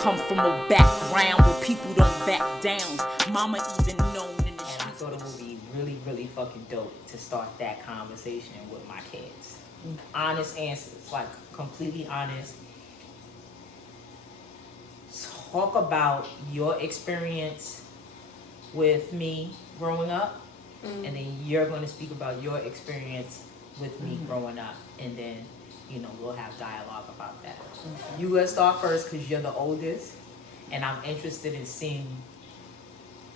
come from a background where people don't back down. Mama even known in the streets. I thought it would be really, really fucking dope to start that conversation with my kids. Honest answers, like completely honest. Talk about your experience with me growing up, and then you're going to speak about your experience with me growing up, and then we'll have dialogue about that. You gonna start first because you're the oldest, and I'm interested in seeing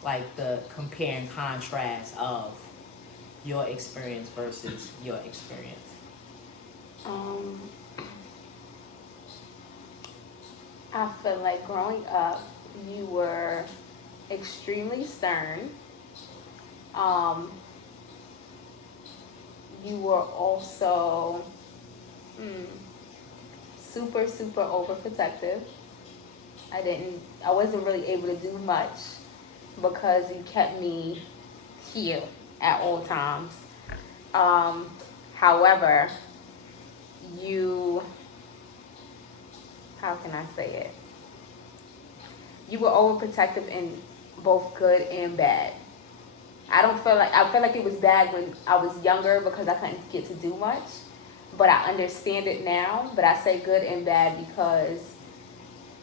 like the compare and contrast of your experience versus your experience. I feel like growing up, you were extremely stern. You were also super, super overprotective. I wasn't really able to do much because you kept me here at all times. However, how can I say it? You were overprotective in both good and bad. I feel like it was bad when I was younger because I couldn't get to do much, but I understand it now. But I say good and bad because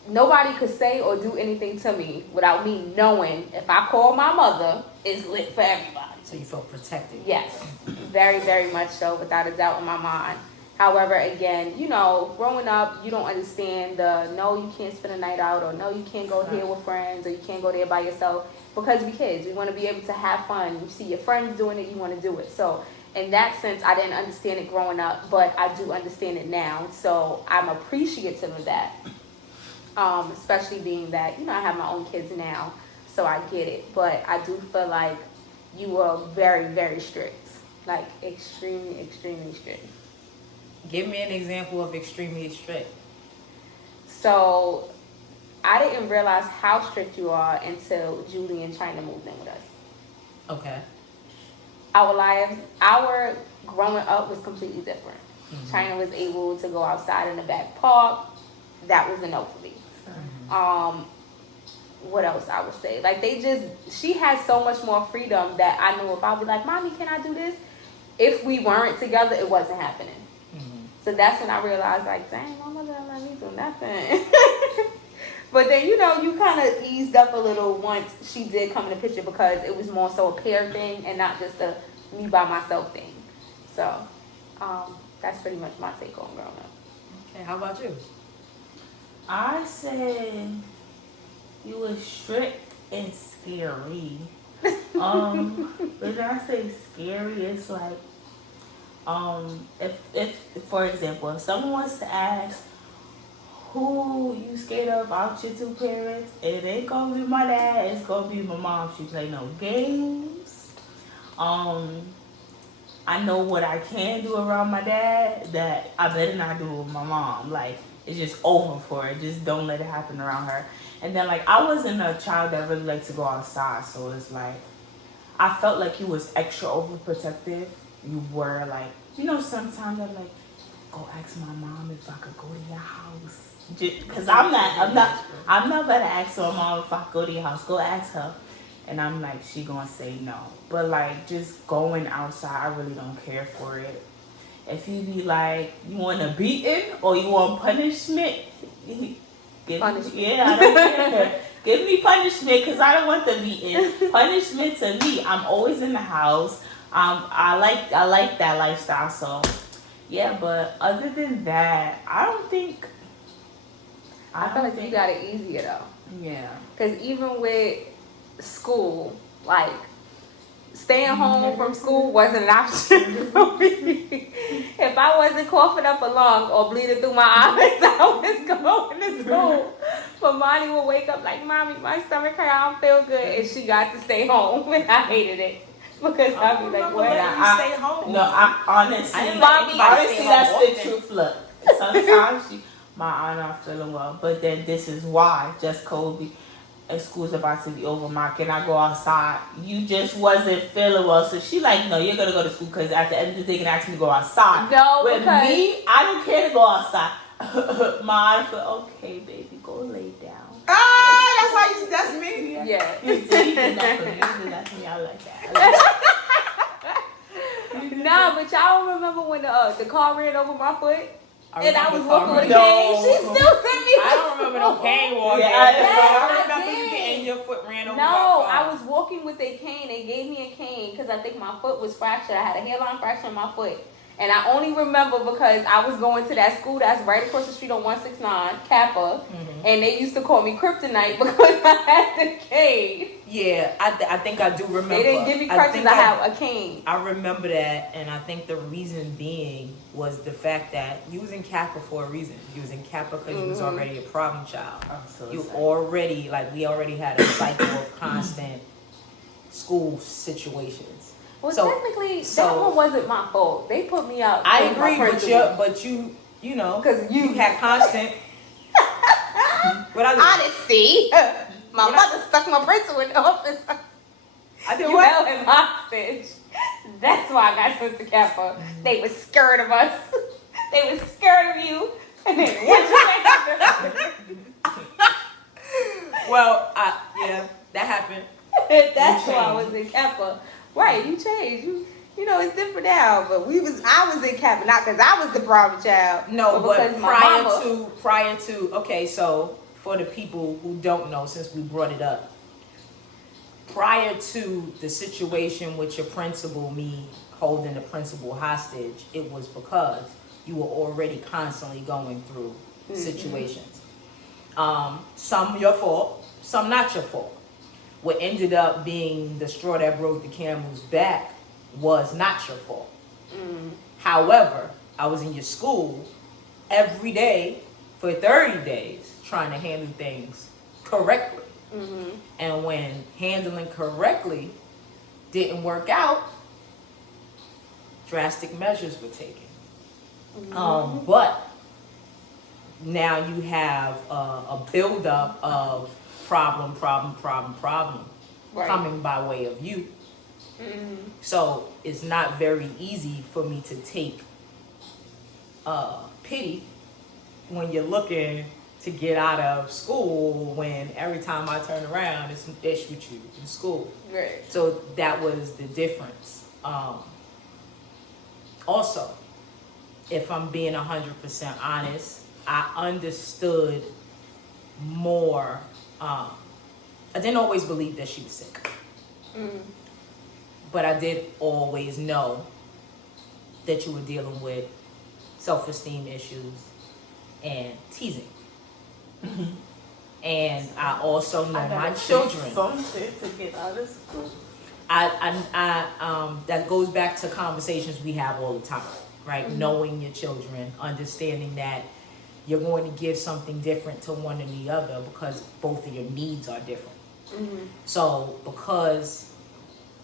nobody could say or do anything to me without me knowing if I call my mother, it's lit for everybody. So you felt protected? Yes, very, very much so, without a doubt in my mind. However, again, growing up, you don't understand no, you can't spend a night out, or no, you can't go here with friends, or you can't go there by yourself, because we kids, we want to be able to have fun. You see your friends doing it, you want to do it. So in that sense, I didn't understand it growing up, but I do understand it now. So I'm appreciative of that, especially being that, I have my own kids now, so I get it. But I do feel like you were very, very strict, like extremely, extremely strict. Give me an example of extremely strict. So I didn't realize how strict you are until Julie and China moved in with us. Okay. Our growing up was completely different. Mm-hmm. China was able to go outside in the back park. That was a no for me. Mm-hmm. What else I would say? Like she had so much more freedom that I knew if I was like, Mommy, can I do this? If we weren't together, it wasn't happening. Mm-hmm. So that's when I realized, like, dang, my mother don't let me do nothing. But then, you kind of eased up a little once she did come in the picture, because it was more so a pair thing and not just a me by myself thing. So that's pretty much my take on growing up. Okay, how about you? I said you were strict and scary. When I say scary, it's like, if for example, if someone wants to ask who you scared of out your two parents, it ain't gonna be my dad, it's gonna be my mom. She play no games. I know what I can do around my dad that I better not do with my mom. Like, it's just over for her. Just don't let it happen around her. And then, like, I wasn't a child that really liked to go outside, so it's like, I felt like you was extra overprotective. You were like, sometimes I'm like, go ask my mom if I could go to your house. Because I'm not gonna ask my mom if I could go to your house. Go ask her. And I'm like, she gonna say no. But like, just going outside, I really don't care for it. If you be like, you want a beating or you want punishment, Punishment. Yeah, I don't care. Give me punishment, because I don't want the beating. Punishment to me, I'm always in the house. I like that lifestyle. So yeah, but other than that, I feel like you got it easier though. Yeah. Because even with school, like, staying home from school wasn't an option for me. If I wasn't coughing up a lung or bleeding through my eyes, I was going to school. But Monty would wake up like, Mommy, my stomach hurt, I don't feel good. And she got to stay home, and I hated it. Because I'd be like, what? Stay home. No, honestly, that's the truth. Look, sometimes my aunt not feeling well, but then this is why. Just Kobe, school's about to be over. Can I go outside? You just wasn't feeling well, so she like, no, you're gonna go to school, because at the end of the day, you can ask me to go outside. No, with because me, I don't care to go outside. My aunt feel, okay, baby, go lay down. That's why that's me. Yeah. You see, that's me. I like that. Nah, but y'all remember when the car ran over my foot? And I was walking with a No. cane. She still sent me. I don't remember no cane walking. Yeah, I remember did. you getting your foot ran over. No, by a car. I was walking with a cane. They gave me a cane because I think my foot was fractured. I had a hairline fracture in my foot. And I only remember because I was going to that school that's right across the street on 169, Kappa. And they used to call me Kryptonite because I had the cane. Yeah, I think I do remember. They didn't give me crutches. I have a cane. I remember that, and I think the reason being was the fact that you was in Kappa for a reason. You was in Kappa because you was already a problem child. We already had a cycle of constant school situations. Well, technically, that one wasn't my fault. They put me out. I agree, but you know, because you had constant. Honesty. My mother stuck my principal in the office. I did You what? held him hostage. That's why I got sent to Kappa. They were scared of us. They were scared of you. And then what you Well, yeah, that happened. That's why I was in Kappa. Right, you changed. You know, it's different now. But I was in Kappa, not because I was the problem child. No, but because prior to okay, so for the people who don't know, since we brought it up, prior to the situation with your principal, me holding the principal hostage, it was because you were already constantly going through situations. Some your fault, some not your fault. What ended up being the straw that broke the camel's back was not your fault. However, I was in your school every day for 30 days trying to handle things correctly. And when handling correctly didn't work out, drastic measures were taken. But now you have a buildup of problem Right. coming by way of you. So it's not very easy for me to take pity when you're looking to get out of school, when every time I turn around there's some issue with you in school. Right. So that was the difference. Also, if I'm being 100% honest, I understood more. I didn't always believe that she was sick. But I did always know that you were dealing with self-esteem issues and teasing. And I also know my children. Something to get out of school. That goes back to conversations we have all the time, right? Knowing your children, understanding that you're going to give something different to one and the other because both of your needs are different. So because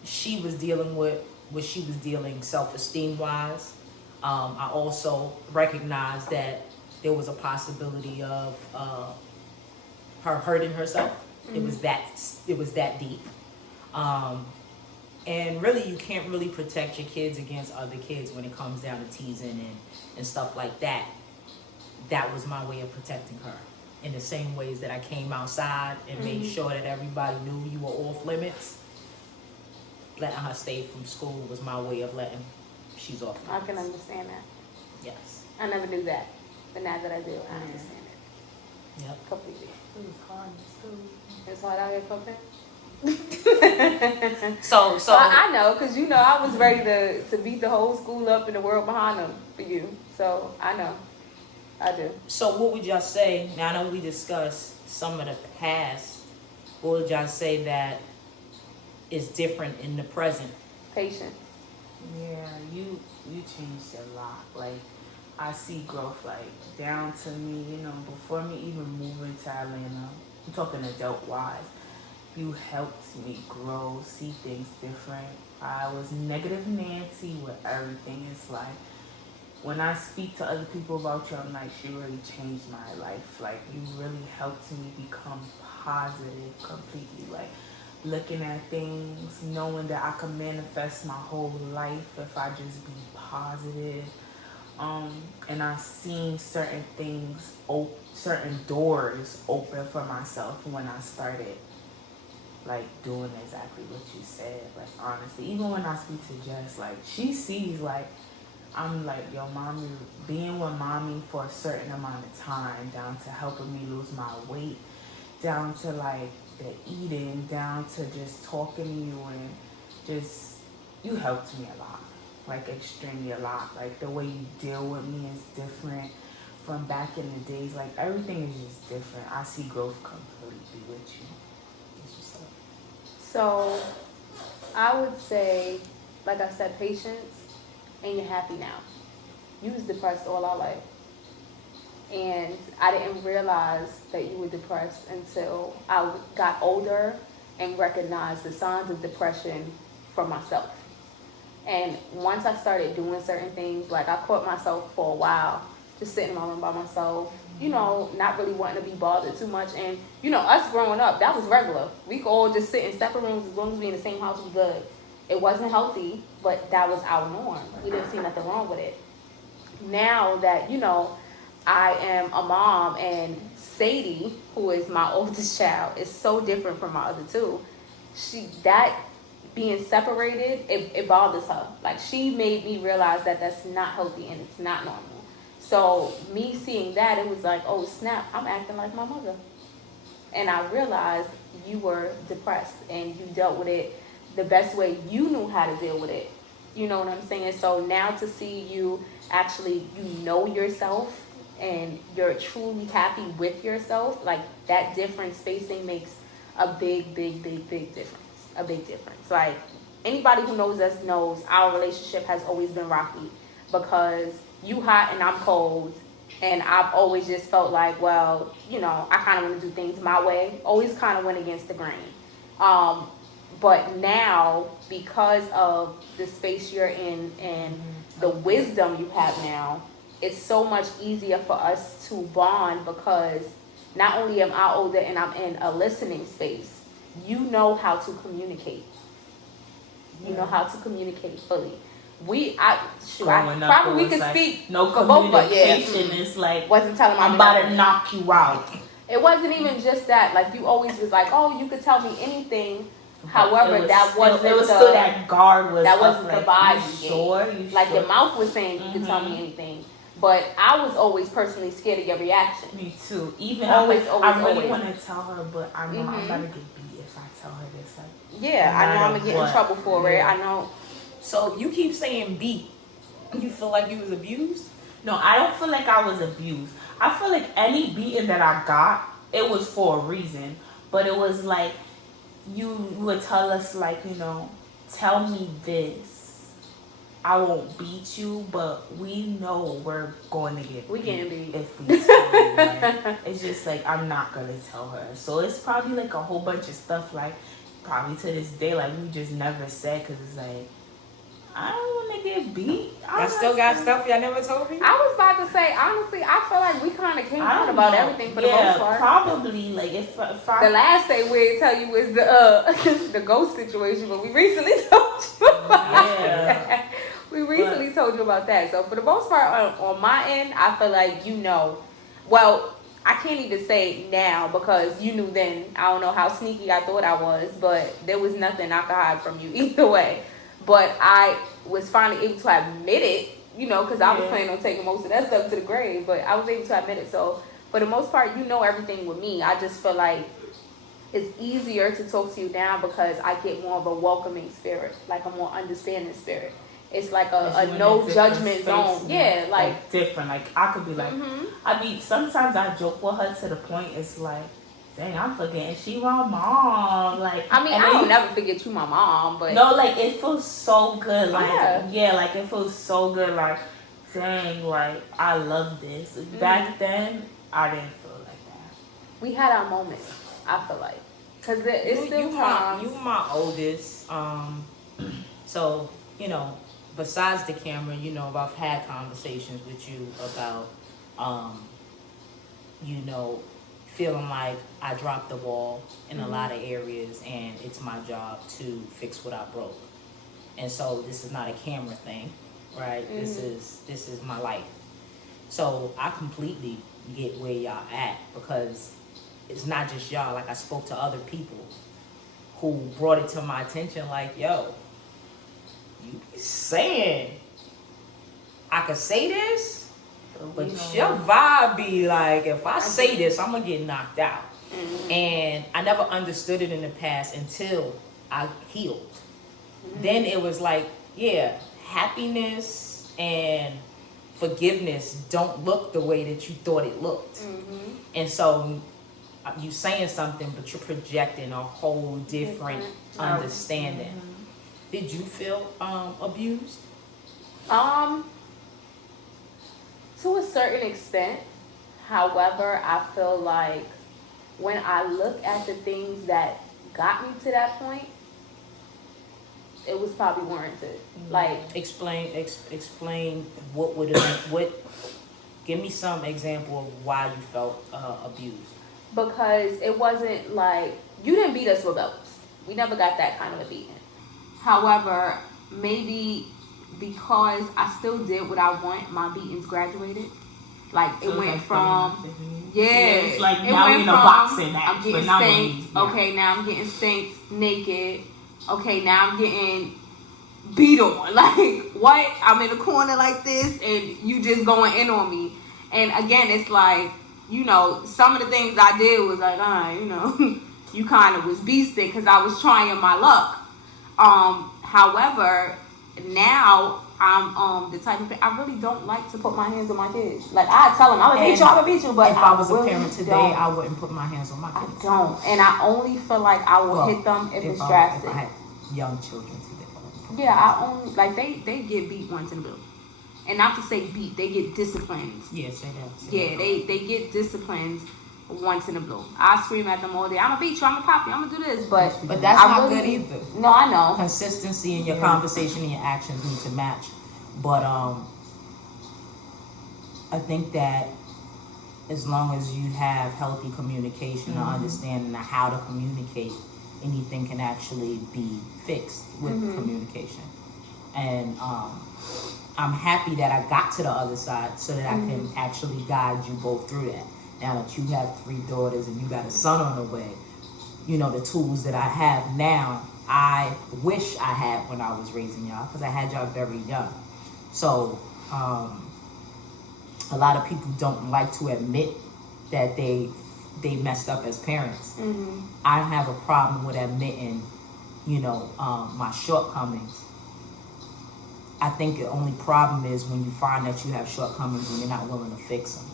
she was dealing with what she was dealing self-esteem wise, I also recognized that there was a possibility of her hurting herself. It was that deep. And really, you can't really protect your kids against other kids when it comes down to teasing and stuff like that. That was my way of protecting her. In the same ways that I came outside and made sure that everybody knew you were off limits, letting her stay from school was my way of letting she's off limits. I can understand that. Yes. I never knew that. But now that I do, I understand it. Yep. Completely. It was hard in school. It's hard out here cooking. So I know, because you know I was ready to beat the whole school up and the world behind them for you. So I know. I do. So what would y'all say, now I know we discussed some of the past, what would y'all say that is different in the present? Patience. Yeah, you changed a lot. Like, I see growth, like, down to me, you know, before me even moving to Atlanta, I'm talking adult-wise, you helped me grow, see things different. I was negative Nancy with everything. It's like, when I speak to other people about you, I'm like, she really changed my life. Like, you really helped me become positive completely. Like, looking at things, knowing that I can manifest my whole life if I just be positive. And I seen certain things, certain doors open for myself when I started like doing exactly what you said. Like honestly, even when I speak to Jess, like she sees like I'm like, yo, mommy, being with mommy for a certain amount of time, down to helping me lose my weight, down to like the eating, down to just talking to you, and just you helped me a lot, like extremely a lot. Like the way you deal with me is different from back in the days. Like everything is just different. I see growth completely with you. That's what's up. So I would say, like I said, patience, and you're happy now. You was depressed all our life. And I didn't realize that you were depressed until I got older and recognized the signs of depression for myself. And once I started doing certain things, like I caught myself for a while, just sitting in my room by myself, you know, not really wanting to be bothered too much. And, you know, us growing up, that was regular. We could all just sit in separate rooms as long as we in the same house, we good. It wasn't healthy, but that was our norm. We didn't see nothing wrong with it. Now that, you know, I am a mom, and Sadie, who is my oldest child, is so different from my other two. That being separated, it bothers her. Like, she made me realize that that's not healthy and it's not normal. So me seeing that, it was like, oh snap, I'm acting like my mother. And I realized you were depressed and you dealt with it the best way you knew how to deal with it. You know what I'm saying? So now to see you actually, you know yourself and you're truly happy with yourself, like that difference spacing makes a big difference. A big difference. Like anybody who knows us knows our relationship has always been rocky because you hot and I'm cold. And I've always just felt like, well, you know, I kind of want to do things my way. Always kind of went against the grain. But now, because of the space you're in and the wisdom you have now, it's so much easier for us to bond because not only am I older and I'm in a listening space, you know how to communicate. You know how to communicate fully. We could like, speak no for both of us. communication. It's like wasn't telling I'm about to knock you out. It wasn't even just that. Like you always was like, oh, you could tell me anything. However, that wasn't still that guard was that wasn't like, the vibe you you sure? gave. You like sure? your mouth was saying you could tell me anything, but I was always personally scared of your reaction. Me too. Even I really want to tell her, but I know I'm about to get beat if I tell her this. Like, yeah, I know I'm gonna get in trouble for it. I know. So you keep saying beat. You feel like you was abused? No, I don't feel like I was abused. I feel like any beating that I got, it was for a reason. But it was like, you would tell us like, you know, tell me this. I won't beat you, but we know we're going to get we getting beat if we tell you. Like, it's just like, I'm not going to tell her. So it's probably like a whole bunch of stuff like, probably to this day, like we just never said because it's like, I don't want to get beat. I still got stuff y'all never told me? I was about to say, honestly, I feel like we kind of came out about everything for the most part. Probably. Like, if I... The last thing we'd tell you was the the ghost situation, but we recently told you about that. We recently told you about that. So, for the most part, on my end, I feel like you know. Well, I can't even say now because you knew then. I don't know how sneaky I thought I was, but there was nothing I could hide from you either way. But I was finally able to admit it, you know, because I was planning on taking most of that stuff to the grave. But I was able to admit it. So, for the most part, you know everything with me. I just feel like it's easier to talk to you now because I get more of a welcoming spirit, like a more understanding spirit. It's like a no judgment zone. Yeah, like different. Like, I could be like, I mean, sometimes I joke with her to the point it's like, dang, I'm forgetting she my mom. Like, I mean, I don't never forget you my mom, but no, like it feels so good. Like, like it feels so good. Like, dang, like I love this. Back then, I didn't feel like that. We had our moments. I feel like, cause it's still times. You my oldest. So you know, besides the camera, you know, I've had conversations with you about, you know, feeling like I dropped the ball in a lot of areas and it's my job to fix what I broke. And so this is not a camera thing. right? This is my life. So I completely get where y'all at, because it's not just y'all. Like, I spoke to other people who brought it to my attention, like, yo, you be saying I could say this, but your vibe be like, if I say this, I'm gonna get knocked out. And I never understood it in the past until I healed. Then it was like, yeah, happiness and forgiveness don't look the way that you thought it looked. And so you saying something, but you're projecting a whole different understanding. Did you feel abused? To a certain extent. However, I feel like when I look at the things that got me to that point, it was probably warranted. Like, Explain what give me some example of why you felt abused. because it wasn't like, you didn't beat us with belts. We never got that kind of a beating. However, maybe because I still did what I want, my beatings graduated. Like, it went from, it's like it now went we're in a from, boxing match, I'm getting but not spanked. really. Okay, now I'm getting spanked naked. Okay, now I'm getting beat on. Like, what? I'm in a corner like this, and you just going in on me. And again, it's like, you know, some of the things I did was like, you know, you kind of was beasting because I was trying my luck. However, now I'm the type of I really don't like to put my hands on my kids. Like, I tell them, I'm gonna beat you, but if I was really a parent today, don't. I wouldn't put my hands on my kids. I don't, and I only feel like I will hit them if it's drastic. If I had young children today. Yeah, I only like they get beat once in a blue, and not to say beat, they get disciplined. Yeah, say that. Yeah, they get disciplined once in a blue. I scream at them all day. I'm gonna beat you. I'm gonna pop you. I'm gonna do this, but that's not good either. No, I know. Consistency in your conversation and your actions need to match. But I think that as long as you have healthy communication and understanding of how to communicate, anything can actually be fixed with communication. And I'm happy that I got to the other side so that I can actually guide you both through that. Now that you have 3 daughters and you got a son on the way, you know, the tools that I have now, I wish I had when I was raising y'all, because I had y'all very young. So a lot of people don't like to admit that they messed up as parents. I have a problem with admitting, you know, my shortcomings. I think the only problem is when you find that you have shortcomings and you're not willing to fix them,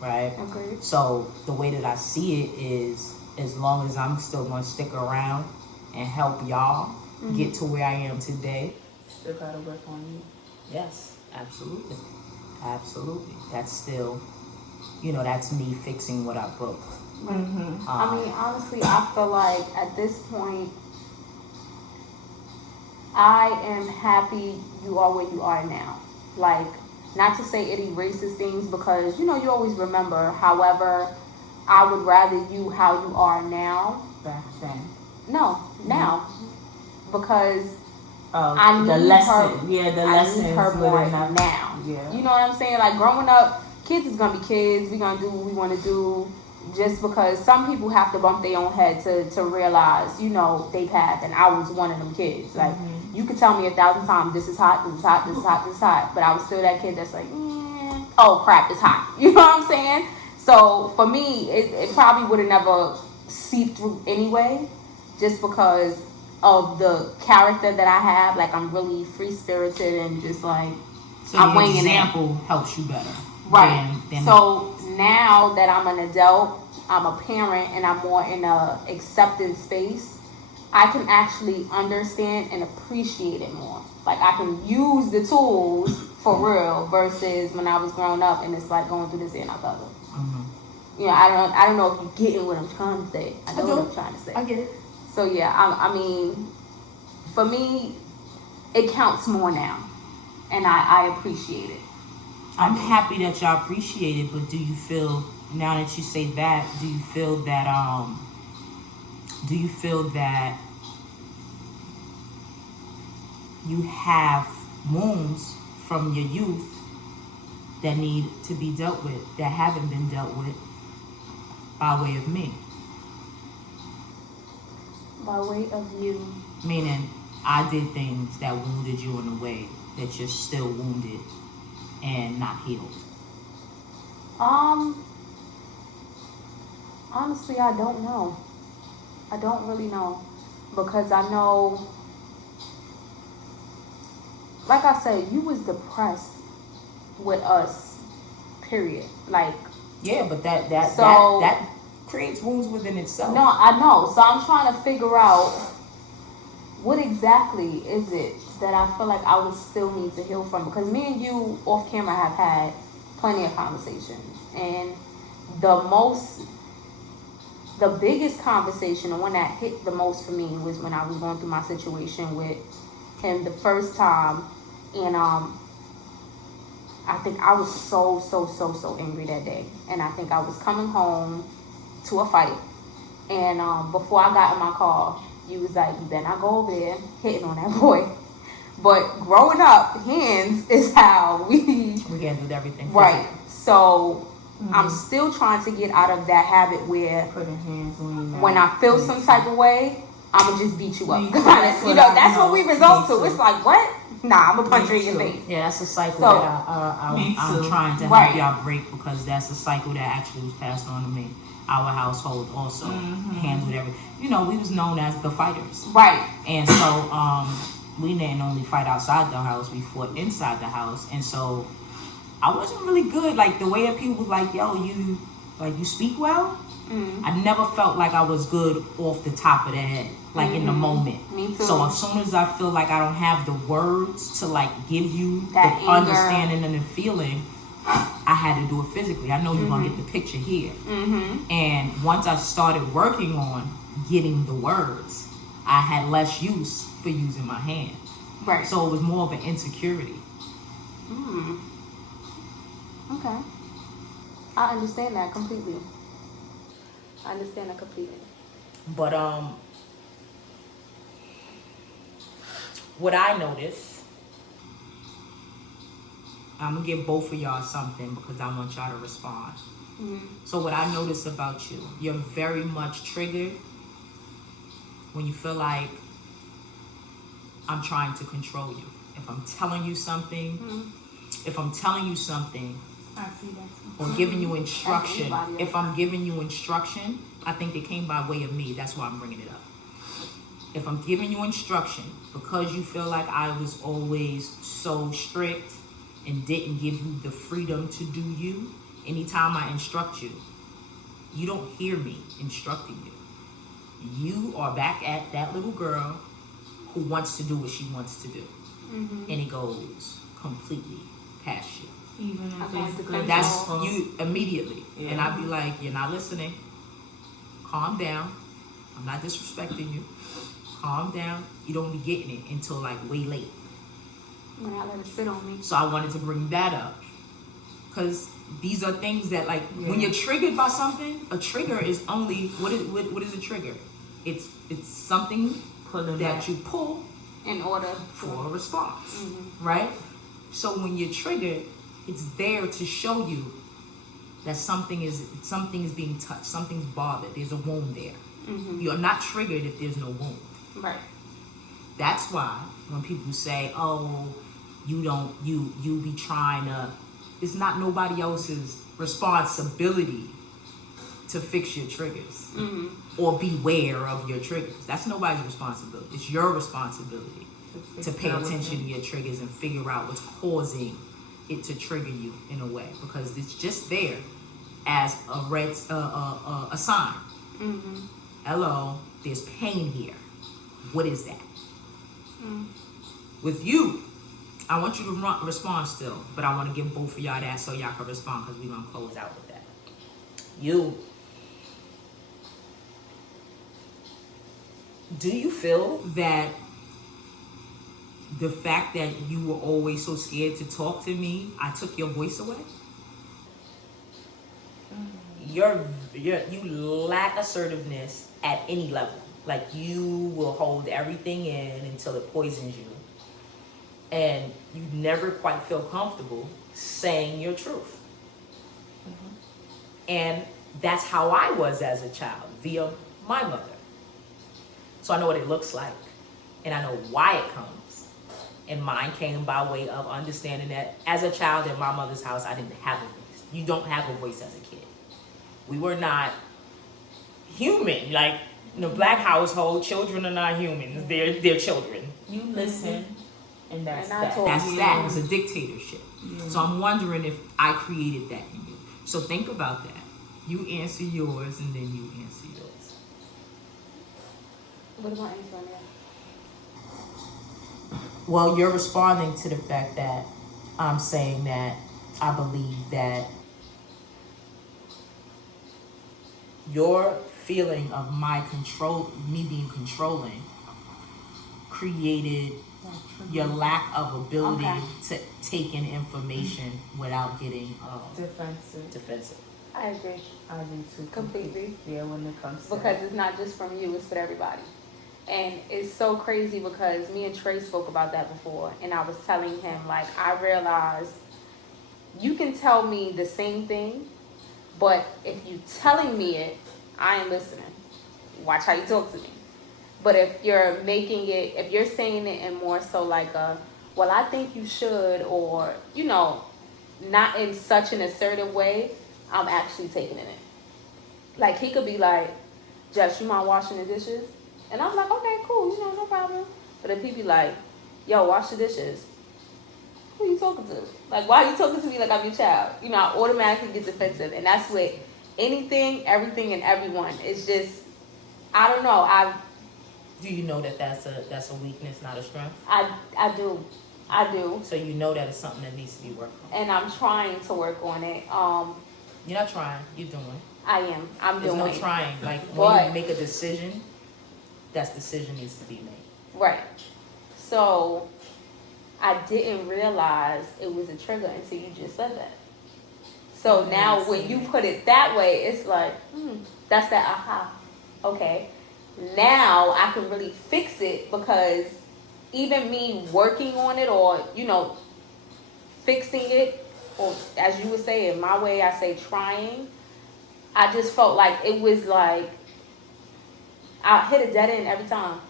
right? Okay. So the way that I see it is, as long as I'm still going to stick around and help y'all get to where I am today. Still gotta work on you. Yes, absolutely. Absolutely. That's still, you know, that's me fixing what I broke. I mean, honestly, I feel like at this point, I am happy you are where you are now. Like, not to say it erases things, because, you know, you always remember. However, I would rather you how you are now. Back then. No, now. Because I need the lesson. her. Yeah, the I lessons need her more enough. now. Yeah. You know what I'm saying? Like, growing up, kids is gonna be kids. We gonna do what we want to do. Just because some people have to bump their own head to realize, you know, they path, and I was one of them kids. Like, you could tell me 1,000 times, this is hot, this is hot, this is hot, this is hot, but I was still that kid that's like, oh crap, it's hot. You know what I'm saying? So for me, it probably would have never seeped through anyway, just because of the character that I have. Like, I'm really free spirited and just like, So I'm the winging example helps you better. Right. Than So now that I'm an adult, I'm a parent, and I'm more in a acceptance space, I can actually understand and appreciate it more. Like, I can use the tools for real, versus when I was growing up and it's like going through this and that other. You know, I don't know if you're getting what I'm trying to say. I know what I'm trying to say. I get it. So yeah, I mean, for me, it counts more now, and I appreciate it. I'm happy that y'all appreciate it, but do you feel, now that you say that, do you feel that you have wounds from your youth that need to be dealt with, that haven't been dealt with by way of me. By way of you. Meaning, I did things that wounded you in a way that you're still wounded and not healed. Honestly, I don't know. I don't really know. Because I know, like I said, you was depressed with us, period. Like, yeah, but that creates wounds within itself. No, I know. So I'm trying to figure out what exactly is it that I feel like I would still need to heal from. Because me and you off camera have had plenty of conversations. And the biggest conversation, the one that hit the most for me, was when I was going through my situation with him the first time. And I think I was so angry that day. And I think I was coming home to a fight. And before I got in my car, you was like, you better not go over there hitting on that boy. But growing up, hands is how we handled everything. Right. So I'm still trying to get out of that habit where putting hands on you. When I feel some type of way, I'ma just beat you up. That's what we result to. It's like, what? Nah, I'm gonna punch you in your face. Yeah, that's a cycle that I'm trying to help y'all break, because that's a cycle that actually was passed on to me. Our household also handled everything. You know, we was known as the fighters. Right. And so we didn't only fight outside the house, we fought inside the house. And so I wasn't really good. Like, the way that people was like, yo, you speak well. I never felt like I was good off the top of the head, like in the moment. Me too. So as soon as I feel like I don't have the words to like give you that the understanding and the feeling, I had to do it physically. I know you're gonna get the picture here. And once I started working on getting the words, I had less use for using my hands. Right. So it was more of an insecurity. Okay. I understand that completely. But what I noticed, I'm gonna give both of y'all something because I want y'all to respond. So what I noticed about you, you're very much triggered when you feel like I'm trying to control you. If I'm telling you something, I see that. or giving you instruction, if I'm giving you instruction, I think it came by way of me. That's why I'm bringing it up. If I'm giving you instruction because you feel like I was always so strict and didn't give you the freedom to do you, anytime I instruct you, you don't hear me instructing you. You are back at that little girl who wants to do what she wants to do. And it goes completely past you. Even That's you immediately. Yeah. And I'd be like, you're not listening. Calm down. I'm not disrespecting you. Calm down. You don't be getting it until like way late. When I let it sit on me. So I wanted to bring that up. Because these are things that like, when you're triggered by something, a trigger is only, what is a trigger? It's something that you pull in order for a response, right? So when you're triggered, it's there to show you that something is being touched, something's bothered, there's a wound there. You're not triggered if there's no wound. Right. That's why when people say, oh, you be trying to, it's not nobody else's responsibility to fix your triggers or beware of your triggers. That's nobody's responsibility. It's your responsibility to pay attention to your triggers and figure out what's causing it to trigger you in a way, because it's just there as a sign. Hello, there's pain here. What is that? With you, I want you to respond still, but I want to give both of y'all that so y'all can respond, because we're going to close out with that. You. Do you feel that the fact that you were always so scared to talk to me, I took your voice away? You lack assertiveness at any level. Like, you will hold everything in until it poisons you. and you never quite feel comfortable saying your truth. And that's how I was as a child, via my mother. So I know what it looks like, and I know why it comes. And mine came by way of understanding that as a child in my mother's house, I didn't have a voice. You don't have a voice as a kid. We were not human. Like, in the black household, children are not humans. They're children. You listen, and that's that. That's that. It's a dictatorship. So I'm wondering if I created that in you. So think about that. You answer yours, and then you answer yours. What about answering that? Well, you're responding to the fact that I'm saying that I believe that your feeling of me being controlling, created your lack of ability to take in information without getting defensive. I agree. I do too. Completely. Yeah, when it comes to Because it's not just from you, it's for everybody. And it's so crazy because me and Trey spoke about that before, and I was telling him, like, I realized you can tell me the same thing, but if you telling me it, I ain't listening. Watch how you talk to me. But if you're making it, if you're saying it in more so like a, well, I think you should, or, you know, not in such an assertive way, I'm actually taking it in. Like, he could be like, Jess, you mind washing the dishes? And I'm like, okay, cool, you know, no problem. But if he be like, yo, wash the dishes, who are you talking to? Like, why are you talking to me like I'm your child? You know, I automatically get defensive. And that's with anything, everything, and everyone. It's just, I don't know. Do you know that that's a weakness, not a strength? I do. So you know that it's something that needs to be worked on. And I'm trying to work on it. You're not trying. You're doing. I am. I'm There's doing. no trying. Like, when you make a decision, that decision needs to be made. Right. So I didn't realize it was a trigger until you just said that. So now when you put it that way, it's like, that's that aha. Okay. Now I can really fix it, because even me working on it, or, you know, fixing it, or as you would say, in my way, I say trying, I just felt like it was like I hit a dead end every time,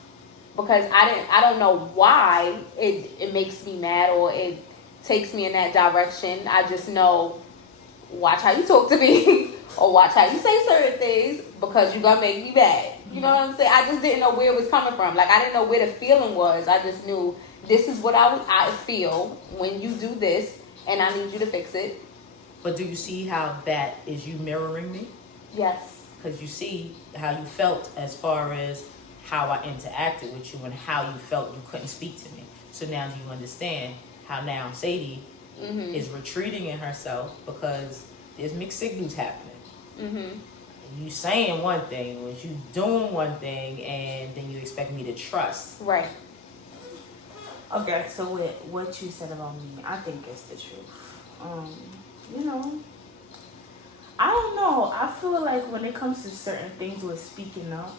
because I don't know why it makes me mad or it takes me in that direction. I just know, watch how you talk to me or watch how you say certain things, because you're gonna make me mad. You know what I'm saying? I just didn't know where it was coming from. Like, I didn't know where the feeling was. I just knew this is what I feel when you do this, and I need you to fix it. But do you see how that is you mirroring me? Yes. Because you see how you felt as far as how I interacted with you and how you felt you couldn't speak to me. So now do you understand how now Sadie is retreating in herself because there's mixed signals happening. You saying one thing, was you doing one thing, and then you expect me to trust. Right. Okay, so with what you said about me, I think it's the truth. You know, I don't know. I feel like when it comes to certain things with speaking up,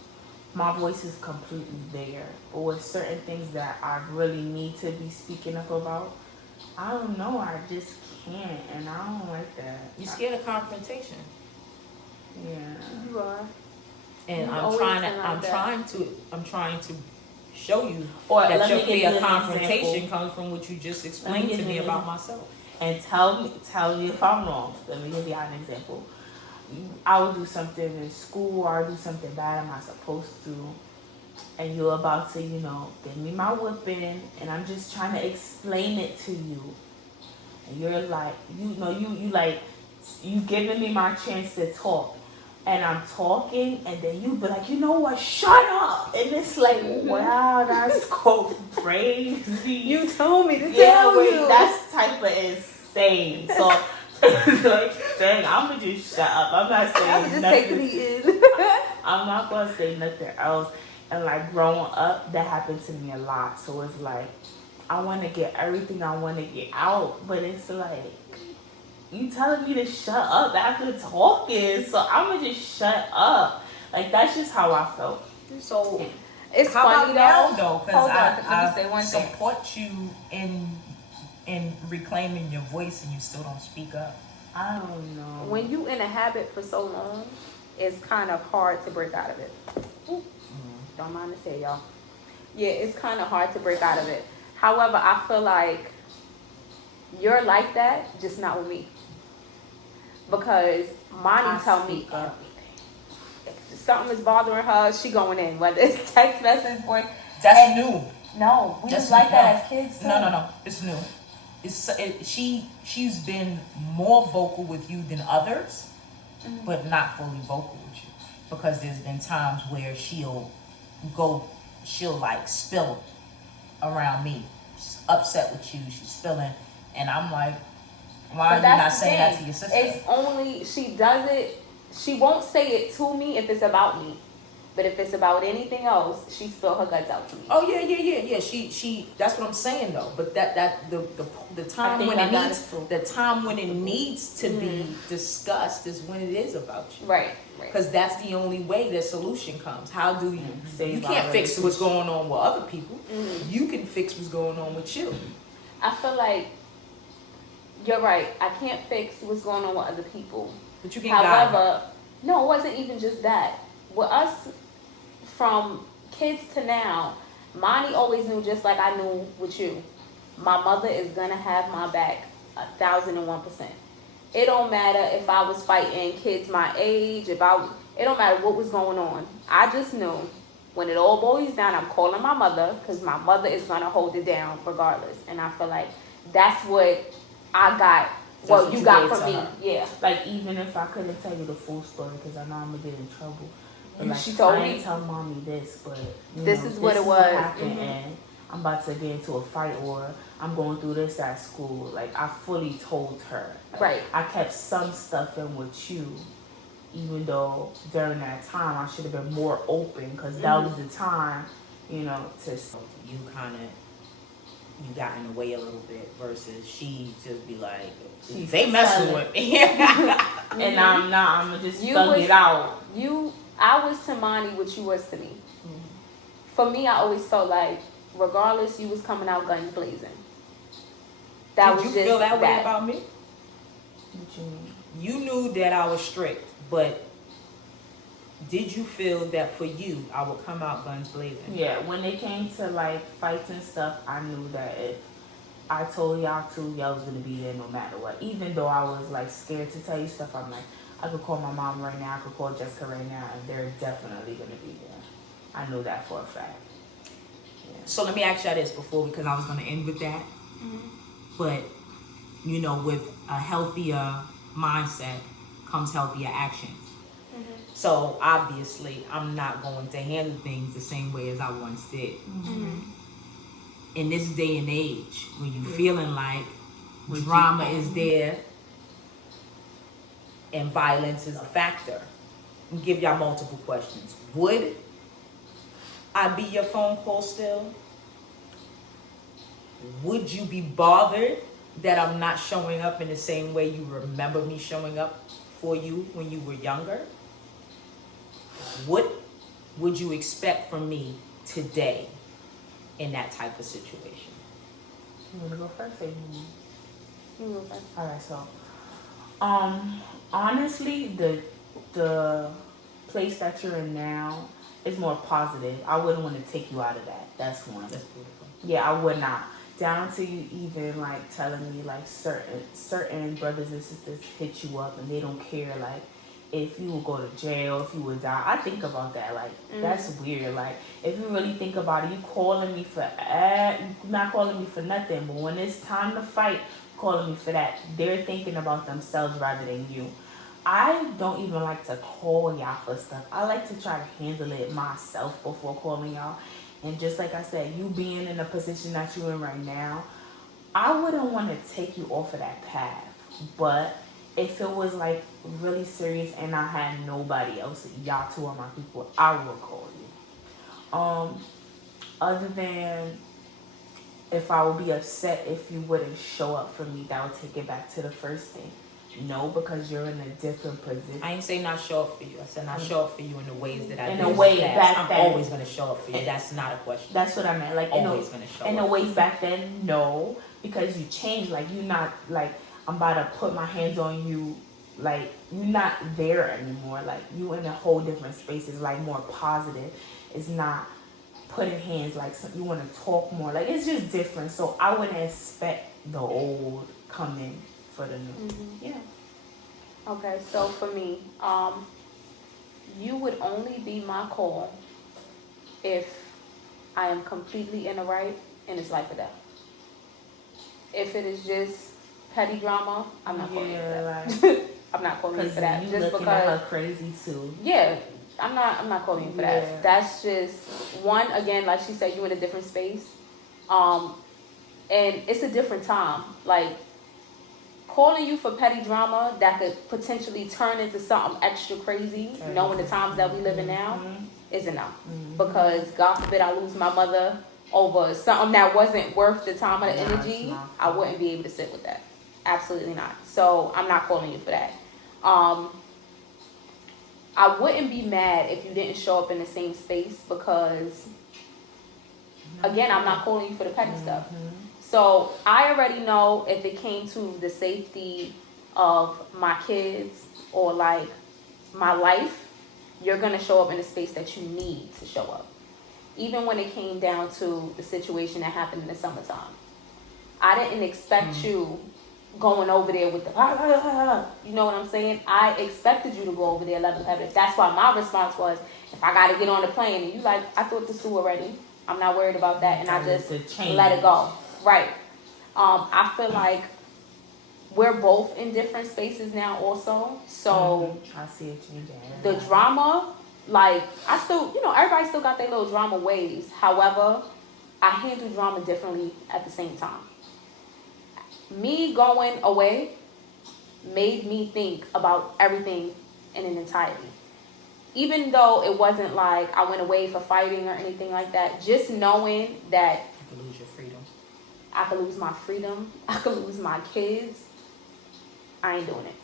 my voice is completely there. But with certain things that I really need to be speaking up about, I don't know. I just can't, and I don't like that. You're scared of confrontation. Yeah. You are. And You I'm always trying been like to trying to show you Or that let your me give fear you of an confrontation example. comes from what you just explained to me about myself. And tell me if I'm wrong. Let me give you an example. I would do something in school, or I do something bad I'm not supposed to, and you're about to, you know, give me my whipping, and I'm just trying to explain it to you, and you're like, you giving me my chance to talk, and I'm talking, and then you be like, you know what, shut up, and it's like, wow, that's crazy. You told me to tell you. That's type of insane. So, like, dang, I'm gonna just shut up. I'm not saying nothing. I'm not gonna say nothing else. And like growing up, that happened to me a lot. So it's like, I want to get everything I want to get out, but it's like, you telling me to shut up after talking, so I'm gonna just shut up. Like, that's just how I felt. So It's How funny about now though. though? Because Hold on, let me I say one thing. support you in reclaiming your voice, and you still don't speak up. I don't know. When you in a habit for so long, it's kind of hard to break out of it. Ooh, don't mind to say, y'all. Yeah, it's kind of hard to break out of it. However, I feel like you're like that, just not with me. Because Monty tell me speak up. everything. If something is bothering her, she going in. Whether it's text message, voice. That's new. No, we That's was like that no. as kids too. No. It's new. She's been more vocal with you than others, but not fully vocal with you, because there's been times where she'll like spill around me. She's upset with you. She's spilling, and I'm like, why are you not saying that to your sister? It's only she does it. She won't say it to me if it's about me. But if it's about anything else, she spill her guts out to me. Oh yeah. She. That's what I'm saying though. But the time when it needs to be discussed is when it is about you. Right. Because that's the only way the solution comes. How do you? You can't fix what's going on with other people. You can fix what's going on with you. I feel like you're right. I can't fix what's going on with other people. But you can guide. However, no, it wasn't even just that. With us, from kids to now, Monty always knew, just like I knew with you, my mother is gonna have my back 1,001%. It don't matter if I was fighting kids my age, it don't matter what was going on. I just knew when it all boils down, I'm calling my mother, because my mother is gonna hold it down regardless. And I feel like that's what I got. Well, you got from me, yeah. Like, even if I couldn't tell you the full story, because I know I'm gonna get in trouble. But like, She told I me. didn't tell mommy this, but This is what it was. Happened, and I'm about to get into a fight, or I'm going through this at school. Like, I fully told her. Right. I kept some stuff in with you, even though during that time I should have been more open, because that was the time, to. You got in the way a little bit, versus she just be like, She's they messing with me. And I'm not. I'm gonna just thug it out. I was to Monty what you was to me. For me, I always felt like, regardless, you was coming out guns blazing. Did you feel that way about me? What you mean? You knew that I was strict, but did you feel that for you, I would come out guns blazing? Yeah, when it came to like fights and stuff, I knew that if I told y'all to, y'all was gonna be there no matter what. Even though I was like scared to tell you stuff, I'm like, I could call my mom right now, I could call Jessica right now, and they're definitely gonna be there. I knew that for a fact. Yeah. So let me ask y'all this because I was gonna end with that. But with a healthier mindset comes healthier action. So obviously, I'm not going to handle things the same way as I once did. In this day and age, when you're feeling like drama is there and violence is a factor, I'll give y'all multiple questions. Would I be your phone call still? Would you be bothered that I'm not showing up in the same way you remember me showing up for you when you were younger? What would you expect from me today in that type of situation? You want to go first, or you go first. All right, so, honestly, the place that you're in now is more positive. I wouldn't want to take you out of that. That's one. That's beautiful. Yeah, I would not. Down to you even like telling me like certain brothers and sisters hit you up and they don't care like if you will go to jail, if you would die. I think about that. Like, that's weird. Like, if you really think about it, you calling me for not calling me for nothing, but when it's time to fight, calling me for that. They're thinking about themselves rather than you. I don't even like to call y'all for stuff. I like to try to handle it myself before calling y'all. And just like I said, you being in the position that you're in right now, I wouldn't want to take you off of that path. But if it was like really serious and I had nobody else, y'all two are my people, I would call you. Other than if I would be upset if you wouldn't show up for me, that would take it back to the first thing. no, because you're in a different position. I ain't say not show up for you. I said not show up for you in the ways that I In did a way past. back I'm then. always gonna show up for you. That's not a question. That's what I meant. Like Always gonna show in the up. ways back then, no, because you changed. Like you're not like I'm about to put my hands on you. Like you're not there anymore. Like you in a whole different space. It's like more positive. It's not putting hands. Like you want to talk more. Like it's just different. So I wouldn't expect the old coming for the new. Yeah. Okay, so for me, you would only be my call if I am completely in the right and it's life or death. If it is just petty drama, I'm not calling you for that. I'm not calling you for that. You Just looking because at her crazy too. yeah, I'm not calling you for Yeah. that. That's just one, again, like she said, you in a different space. And it's a different time. Like calling you for petty drama that could potentially turn into something extra crazy, knowing the times that we live in now, is a no. Because God forbid I lose my mother over something that wasn't worth the time or the energy, I wouldn't be able to sit with that. Absolutely not. So I'm not calling you for that. I wouldn't be mad if you didn't show up in the same space because, again, I'm not calling you for the petty stuff. So I already know if it came to the safety of my kids or like my life, you're going to show up in the space that you need to show up. Even when it came down to the situation that happened in the summertime. I didn't expect you going over there with the, you know what I'm saying? I expected you to go over there level-headed. That's why my response was, if I got to get on the plane, and you like, I thought this through already. I'm not worried about that, and I just let it go. Right. I feel like we're both in different spaces now also. So I see it changing. the drama, like, I still, everybody still got their little drama ways. However, I handle drama differently at the same time. Me going away made me think about everything in an entirety. Even though it wasn't like I went away for fighting or anything like that, just knowing that You can lose your freedom. I could lose my freedom, I could lose my kids, I ain't doing it.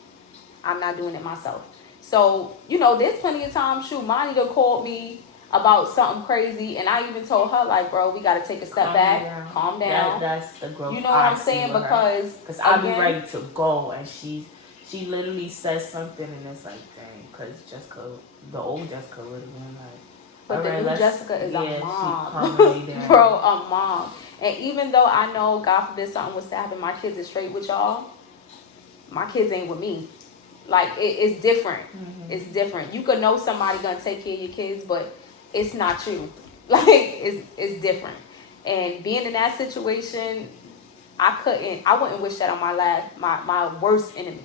I'm not doing it myself. So, there's plenty of times, Monica called me about something crazy, and I even told her, like, bro, we got to take a step back, calm down. That's the growth. You know what I'm saying? Because I'll be ready to go, and she literally says something, and it's like, dang, because the old Jessica would have been like, but the new Jessica is a mom. Bro, a mom. And even though I know, God forbid something was to happen, my kids are straight with y'all, my kids ain't with me. Like, it's different. It's different. You could know somebody gonna take care of your kids, but it's not you. Like, it's different. And being in that situation, I wouldn't wish that on my worst enemy.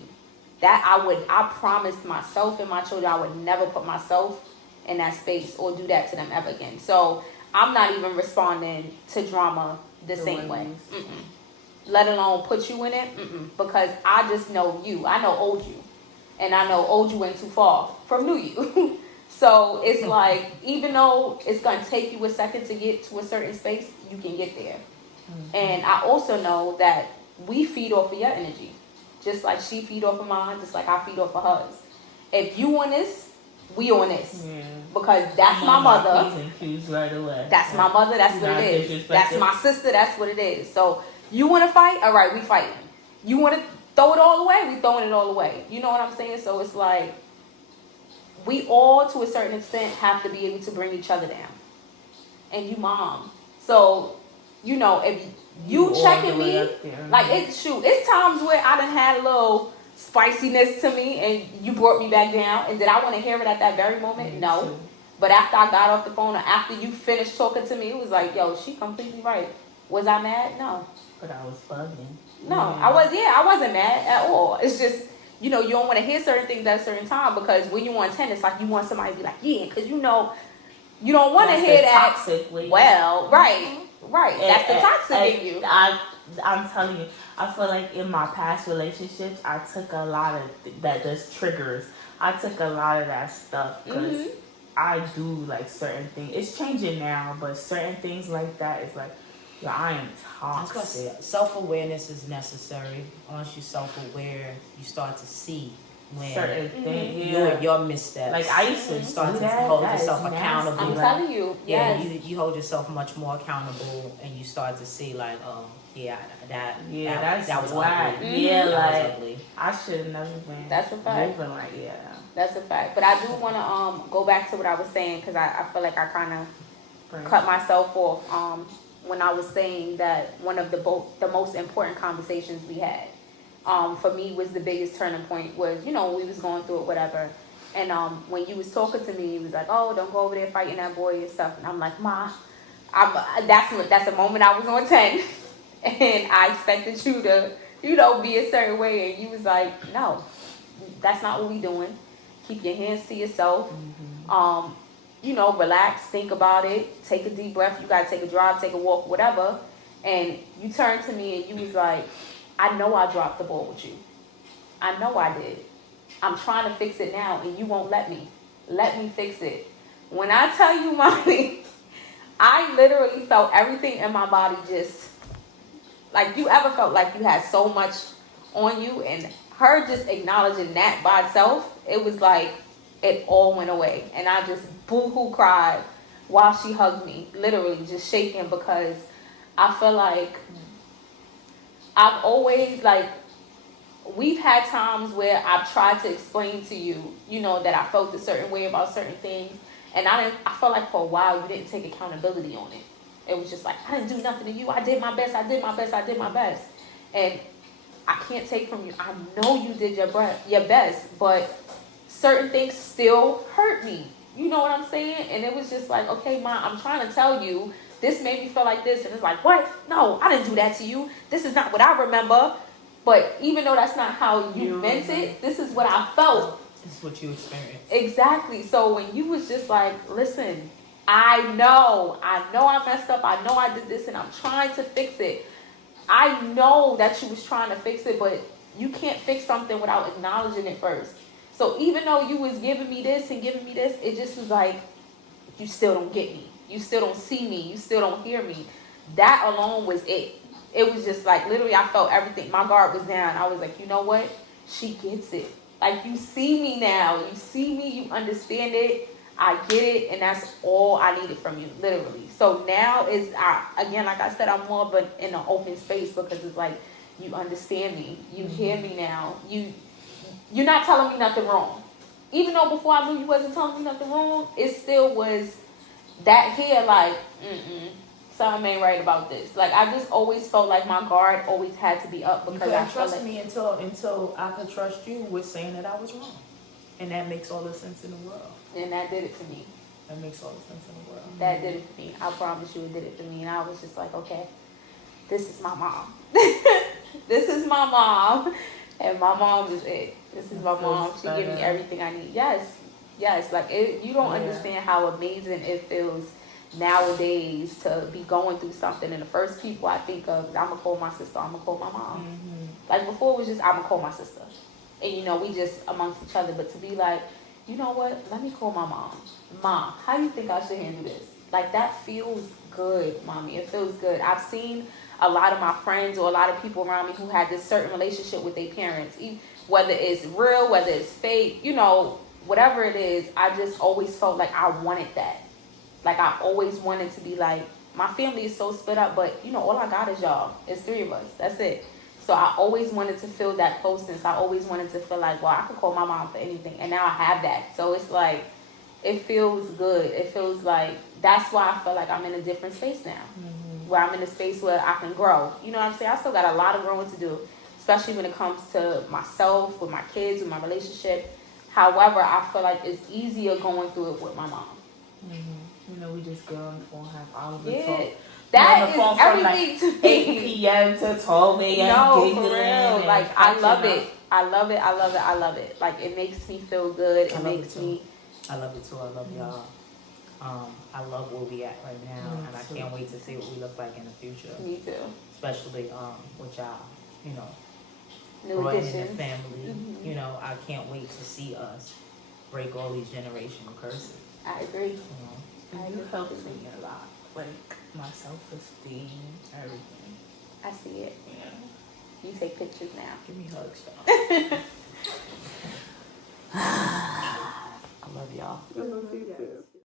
That I promised myself and my children I would never put myself in that space or do that to them ever again. So I'm not even responding to drama the same way. Let alone put you in it. Because I just know you. I know old you. And I know old you went too far from new you. So it's like, even though it's going to take you a second to get to a certain space, you can get there. And I also know that we feed off of your energy. Just like she feed off of mine, just like I feed off of hers. If you on this, we on this. Because that's my mother. Right away. That's my mother, that's what it is. That's my sister, that's what it is. So you want to fight? All right, we fighting. You want to throw it all away? We throwing it all away. You know what I'm saying? So it's like, we all, to a certain extent, have to be able to bring each other down. And you mom. So, if you checking me, like, it's times where I done had a little spiciness to me and you brought me back down. And did I want to hear it at that very moment? No. But after I got off the phone or after you finished talking to me, it was like, yo, she completely right. Was I mad? No. But I was bugging. No, I wasn't mad at all. It's just, you don't want to hear certain things at a certain time because when you want 10, it's like you want somebody to be like, yeah, because you don't want to hear that. Toxic way. Well, right. That's the toxic in you. I'm telling you, I feel like in my past relationships, I took a lot of that just triggers. I took a lot of that stuff because I do like certain things. It's changing now, but certain things like that is like, Yo, I am That's toxic. why self-awareness is necessary. Once you're self-aware, you start to see when Certain things, your missteps. Like I used to start do to that. hold That yourself is accountable. nasty. I'm Like, telling you, Yeah, yes. you hold yourself much more accountable, and you start to see like, oh yeah, that was whack. ugly. Yeah, That like was ugly. I should have never been. That's a fact. Moving like That's a fact. But I do want to go back to what I was saying because I feel like I kind of cut myself off when I was saying that one of the most important conversations we had for me was the biggest turning point was, you know, we was going through it, whatever. And when you was talking to me, you was like, oh, don't go over there fighting that boy and stuff. And I'm like, Ma, that's a moment I was on 10. And I expected you to, you know, be a certain way. And you was like, no, that's not what we doing. Keep your hands to yourself. You know, relax, think about it, take a deep breath. You got to take a drive, take a walk, whatever. And you turned to me and you was like, I know I dropped the ball with you. I know I did. I'm trying to fix it now and you won't let me. Let me fix it. When I tell you, mommy, I literally felt everything in my body just, like you ever felt like you had so much on you, and her just acknowledging that by itself, it was like it all went away. And I just boo-hoo cried while she hugged me, literally just shaking, because I feel like I've always, like, we've had times where I've tried to explain to you, you know, that I felt a certain way about certain things, and I felt like for a while you didn't take accountability on it. It was just like, I didn't do nothing to you. I did my best. And I can't take from you. I know you did your best, but certain things still hurt me. You know what I'm saying? And it was just like, okay, Ma, I'm trying to tell you, this made me feel like this. And it's like, what? No, I didn't do that to you. This is not what I remember. But even though that's not how you meant it, this is what I felt. This is what you experienced. Exactly. So when you was just like, listen, I know I messed up. I know I did this and I'm trying to fix it. I know that you was trying to fix it, but you can't fix something without acknowledging it first. So even though you was giving me this and giving me this, it just was like, you still don't get me. You still don't see me. You still don't hear me. That alone was it. It was just like, literally, I felt everything. My guard was down. I was like, you know what? She gets it. Like, you see me now. You see me. You understand it. I get it. And that's all I needed from you, literally. So now is, again, like I said, I'm more of in an open space because it's like, you understand me. You hear me now. You're not telling me nothing wrong. Even though before I knew you wasn't telling me nothing wrong, it still was that here, like, something ain't right about this. Like, I just always felt like my guard always had to be up because You couldn't I felt trust like, me until I could trust you with saying that I was wrong. And that makes all the sense in the world. and that did it for me. That makes all the sense in the world. That did it for me. I promise you it did it for me. And I was just like, okay, this is my mom. This is my mom. And my mom is it. This is my mom. She give me everything I need. Yes. Like, you don't understand how amazing it feels nowadays to be going through something. And the first people I think of is, I'm going to call my sister. I'm going to call my mom. Like, before it was just, I'm going to call my sister. And, you know, we just amongst each other. But to be like, you know what? Let me call my mom. Mom, how do you think I should handle this? Like, that feels good, mommy. It feels good. I've seen a lot of my friends or a lot of people around me who had this certain relationship with their parents. Whether it's real, whether it's fake, you know, whatever it is, I just always felt like I wanted that. Like, I always wanted to be like, my family is so split up, but, you know, all I got is y'all. It's 3 of us. That's it. So I always wanted to feel that closeness. I always wanted to feel like, well, I could call my mom for anything. And now I have that. So it's like, it feels good. It feels like, that's why I feel like I'm in a different space now. Where I'm in a space where I can grow. You know what I'm saying? I still got a lot of growing to do, especially when it comes to myself, with my kids, with my relationship. However, I feel like it's easier going through it with my mom. You know, we just go on the phone, have all of the Yeah. talk. That is everything like to 8 me. p.m. to 12 a.m. No, for real. Like, I love it. I love it. I love it. I love it. Like, it makes me feel good. It makes me. I love it too. I love y'all. I love where we at right now, and I can't wait to see what we look like in the future. Me too. Especially with y'all, you know, New growing in the additions. family. You know, I can't wait to see us break all these generational curses. I agree. You know? You helped me a lot. like my self-esteem, everything. I see it. Yeah. You take pictures now. Give me hugs, y'all. I love y'all. I love you too.